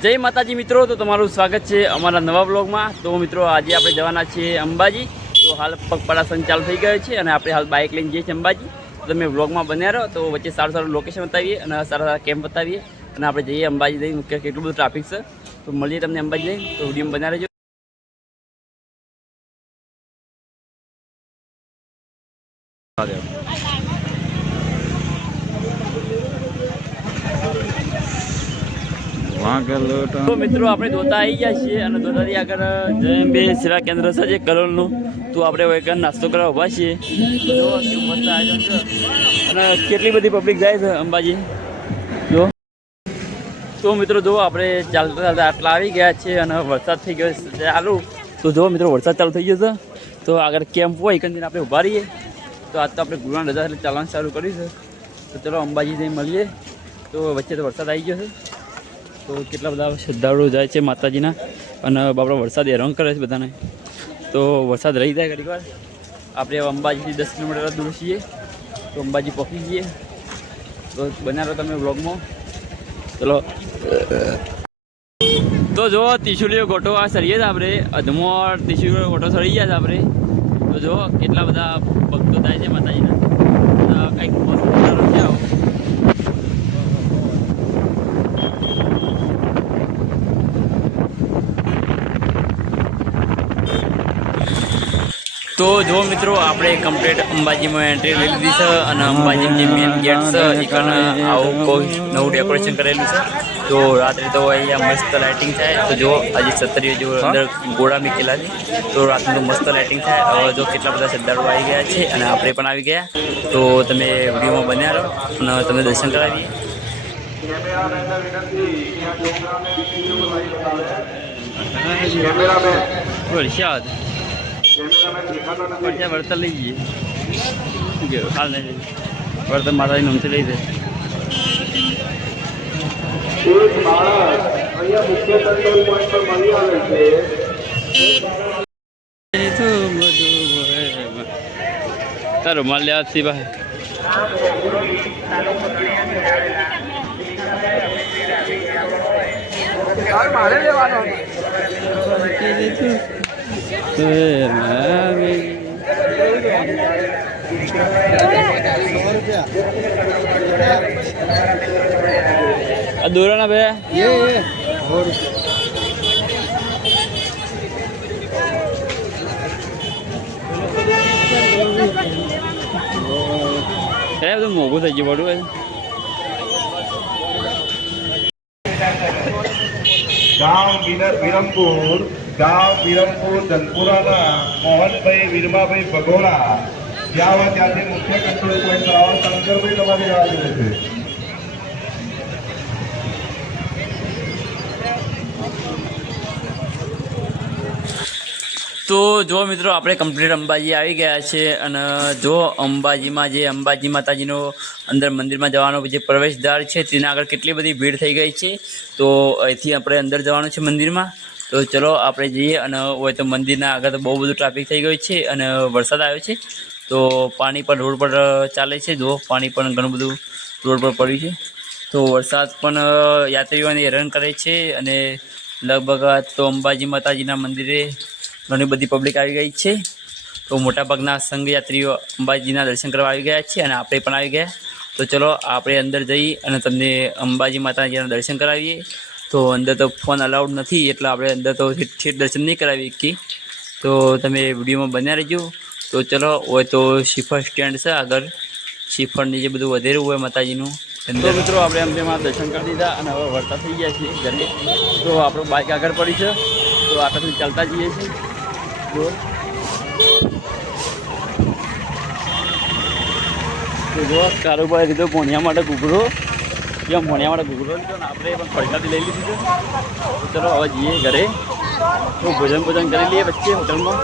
જય માતાજી મિત્રો, તો તમારું સ્વાગત છે અમારા નવા બ્લોગમાં તો મિત્રો, આજે આપણે જવાના છીએ અંબાજી. તો હાલ પગપાળા સંચાલ થઈ ગયો છે અને આપણે હાલ બાઇક લઈને જઈએ છીએ અંબાજી. તમે બ્લોગમાં બન્યા રહો, તો વચ્ચે સારું સારું લોકેશન બતાવીએ અને સારા સારા કેમ્પ બતાવીએ. અને આપણે જઈએ અંબાજી જઈને કેટલું બધું ટ્રાફિક છે. તો મળીએ તમને અંબાજી જઈને. તો વીડિયો બન્યા તો મિત્રો આપણે ધોતા આવી ગયા છીએ અને ધોતાથી આગળ જયંબે સેવા કેન્દ્ર છે જે કલોલનું. તો આપણે એક નાસ્તો કરવા ઊભા છીએ. અને કેટલી બધી પબ્લિક જાય છે, અંબાજી? જો. તો મિત્રો જુઓ આપણે ચાલતા ચાલતા આટલા આવી ગયા છે અને વરસાદ થઈ ગયો ચાલુ. તો જુઓ મિત્રો, વરસાદ ચાલુ થઈ ગયો છે. તો આગળ કેમ્પ હોય એકંદરીને આપણે ઊભા રહીએ. તો આજ તો આપણે ગુરુવાન રજા એટલે ચાલવાનું ચાલુ કર્યું છે. તો ચલો અંબાજી જઈને મળીએ. તો વચ્ચે તો વરસાદ આવી ગયો છે. તો કેટલા બધા શ્રદ્ધાળુઓ જાય છે માતાજીના? અને બાપડો વરસાદ રંગ કરે છે બધાને. તો વરસાદ રહી જાય ઘણી વાર આપણે અંબાજીથી દસ કિલોમીટર દૂર છીએ. તો અંબાજી પહોંચી જઈએ. તો બનાવો તમે વ્લોગમાં. ચલો. તો જો, ત્રિશુલીઓ ગોટો આ સરીએ જ આપણે. અધમોર ત્રિશુલીઓ ગોટો સરી ગયા છે આપણે. તો જો, કેટલા બધા ભક્તો થાય છે માતાજીના. કંઈક મસ્ત છે તો જો મિત્રો આપણે કમ્પ્લીટ અંબાજીમાં એન્ટ્રી લઈ લીધી છે અને અંબાજી જે મેન ગેટ છે એ પણ આવું કોઈ નવું ડેકોરેશન કરેલું છે. તો રાત્રે તો અહીંયા મસ્ત લાઇટિંગ થાય. તો જો આજે સત્તરીઓ જો અંદર ગોળા મૂકેલા છે તો રાત્રે તો મસ્ત લાઇટિંગ થાય. હવે જો કેટલા બધા શ્રદ્ધાળુઓ આવી ગયા છે અને આપણે પણ આવી ગયા. તો તમે વિડીયોમાં બન્યા રહો અને તમે દર્શન કરાવીએ. વરસાદ વરસાદ વળતર લઈ જઈએ. હાલ નહીં વળતર માતાજી નમથી લઈ જાય. તારો માલ લેવા ભાઈ. મારે લેવાનો? આ દોરાના બે એ બધું મોંઘું થઈ ગયું બધું ગામ વિર- વિરમપુર ગામ વિરમપુર ધનપુરાના મોહનભાઈ વીરમાભાઈ ભગોડા જ્યાં ત્યાંથી મુખ્ય કંટ્રોલ પોઈન્ટ આવો. શંકરભાઈ, તમારી રાહ જોવે છે. તો જો મિત્રો, આપણે કમ્પ્લીટ અંબાજી આવી ગયા છે અને જો અંબાજીમાં જે અંબાજી માતાજીનો અંદર મંદિરમાં જવાનો જે પ્રવેશદ્વાર છે, તેના આગળ કેટલી બધી ભીડ થઈ ગઈ છે? તો અહીંથી આપણે અંદર જવાનું છે મંદિરમાં. તો ચલો આપણે જઈએ અને હોય તો મંદિરના આગળ તો બહુ બધું ટ્રાફિક થઈ ગયું છે અને વરસાદ આવ્યો છે. તો પાણી પણ રોડ પર ચાલે છે. જો પાણી પણ ઘણું બધું રોડ પર પડ્યું છે. તો વરસાદ પણ યાત્રીઓને હેરાન કરે છે અને લગભગ તો અંબાજી માતાજીના મંદિરે ઘણી બધી પબ્લિક આવી ગઈ છે. તો મોટાભાગના સંઘયાત્રીઓ અંબાજીના દર્શન કરવા આવી ગયા છે અને આપણે પણ આવી ગયા. તો ચલો, આપણે અંદર જઈ અને તમને અંબાજી માતાજીના દર્શન કરાવીએ. તો અંદર તો ફોન અલાઉડ નથી એટલે આપણે અંદર તો ઠેઠ દર્શન નહીં કરાવી શકી તો તમે વિડીયોમાં બન્યા રહેજો. તો ચલો હોય તો શિફર સ્ટેન્ડ છે આગળ. શ્રીફળની જે બધું વધેરું હોય માતાજીનું. તો મિત્રો આપણે અંબેમાં દર્શન કરી દીધા અને હવે વળતા થઈ ગયા છીએ ઘરે. તો આપણું બાઇક આગળ પડી છે. તો આટલાથી ચાલતા જઈએ છીએ. જો. તો જો કારોબાર લીધો પોણિયા માટે ઘૂઘરો. ત્યાં મોણિયાવાળા ઘૂઘરો આપણે પણ પ્રસાદી લઈ લીધી છે. ચલો હવે જઈએ ઘરે. તો ભોજન ભોજન કરી લઈએ વચ્ચે હોટલમાં.